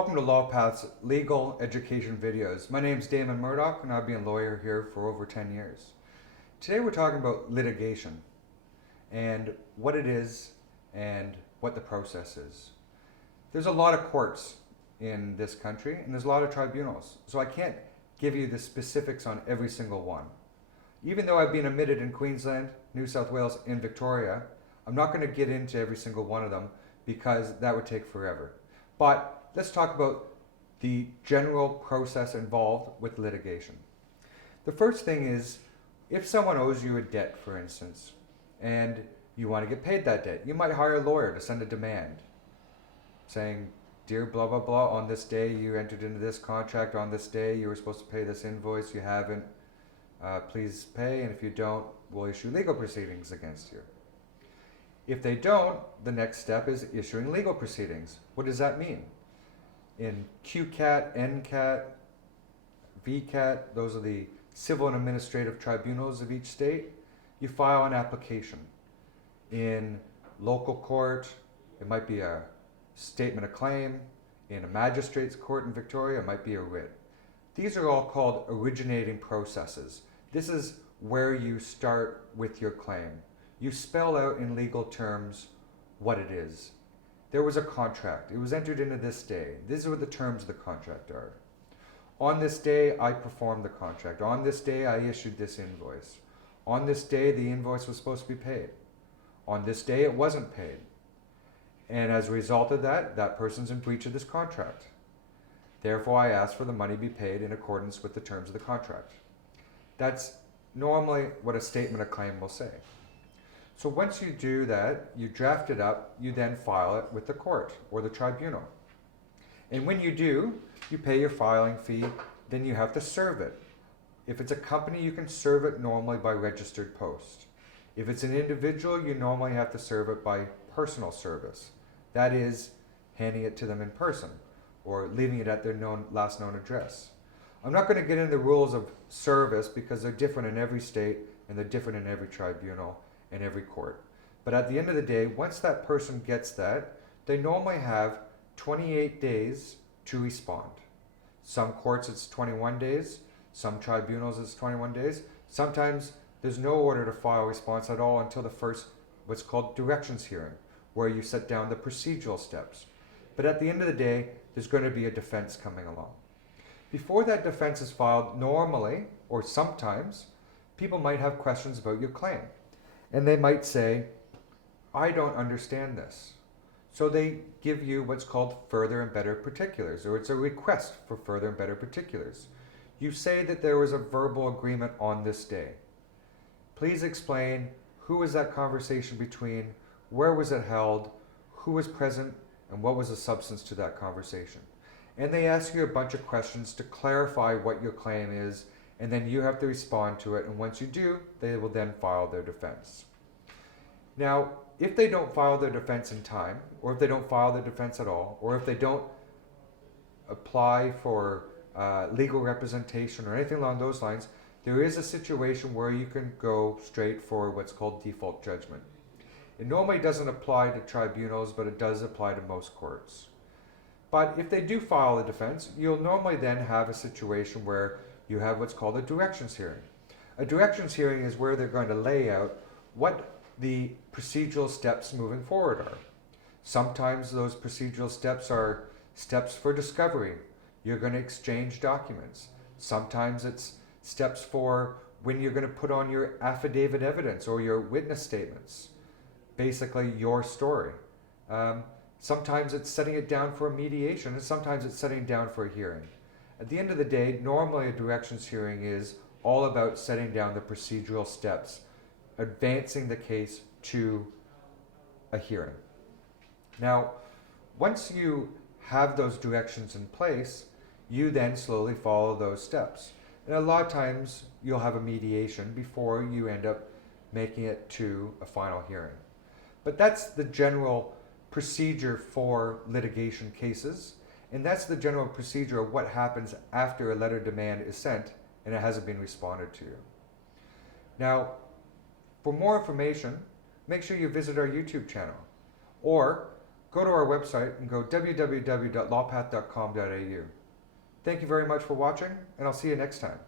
Welcome to LawPath's Legal Education Videos. My name is Damon Murdoch and I've been a lawyer here for over 10 years. Today we're talking about litigation and what it is and what the process is. There's a lot of courts in this country and there's a lot of tribunals, so I can't give you the specifics on every single one. Even though I've been admitted in Queensland, New South Wales, and Victoria, I'm not going to get into every single one of them because that would take forever. But let's talk about the general process involved with litigation. The first thing is, if someone owes you a debt, for instance, and you want to get paid that debt, you might hire a lawyer to send a demand saying, "Dear blah blah blah, on this day you entered into this contract, on this day you were supposed to pay this invoice, you haven't, please pay, and if you don't, we'll issue legal proceedings against you." If they don't, the next step is issuing legal proceedings. What does that mean? In QCAT, NCAT, VCAT, those are the civil and administrative tribunals of each state, you file an application. In local court, it might be a statement of claim. In a magistrate's court in Victoria, it might be a writ. These are all called originating processes. This is where you start with your claim. You spell out in legal terms what it is. There was a contract. It was entered into this day. These are what the terms of the contract are. On this day, I performed the contract. On this day, I issued this invoice. On this day, the invoice was supposed to be paid. On this day, it wasn't paid. And as a result of that, that person's in breach of this contract. Therefore, I ask for the money be paid in accordance with the terms of the contract. That's normally what a statement of claim will say. So once you do that, you draft it up, you then file it with the court or the tribunal. And when you do, you pay your filing fee, then you have to serve it. If it's a company, you can serve it normally by registered post. If it's an individual, you normally have to serve it by personal service. That is, handing it to them in person or leaving it at their last known address. I'm not going to get into the rules of service because they're different in every state and they're different in every tribunal and every court. But at the end of the day, once that person gets that, they normally have 28 days to respond. Some courts it's 21 days, some tribunals it's 21 days. Sometimes there's no order to file a response at all until the first, what's called directions hearing, where you set down the procedural steps. But at the end of the day, there's going to be a defense coming along. Before that defense is filed, normally, or sometimes, people might have questions about your claim. And they might say, "I don't understand this." So they give you what's called further and better particulars, or it's a request for further and better particulars. You say that there was a verbal agreement on this day. Please explain who was that conversation between, where was it held, who was present, and what was the substance to that conversation. And they ask you a bunch of questions to clarify what your claim is, and then you have to respond to it, and once you do, they will then file their defense. Now, if they don't file their defense in time, or if they don't file their defense at all, or if they don't apply for legal representation or anything along those lines, there is a situation where you can go straight for what's called default judgment. It normally doesn't apply to tribunals, but it does apply to most courts. But if they do file a defense, you'll normally then have a situation where you have what's called a directions hearing. A directions hearing is where they're going to lay out what the procedural steps moving forward are. Sometimes those procedural steps are steps for discovery. You're going to exchange documents. Sometimes it's steps for when you're going to put on your affidavit evidence or your witness statements. Basically, your story. Sometimes it's setting it down for a mediation, and sometimes it's setting it down for a hearing. At the end of the day, normally a directions hearing is all about setting down the procedural steps, advancing the case to a hearing. Now, once you have those directions in place, you then slowly follow those steps. And a lot of times you'll have a mediation before you end up making it to a final hearing. But that's the general procedure for litigation cases. And that's the general procedure of what happens after a letter of demand is sent and it hasn't been responded to. Now, for more information, make sure you visit our YouTube channel or go to our website and go www.lawpath.com.au. Thank you very much for watching, and I'll see you next time.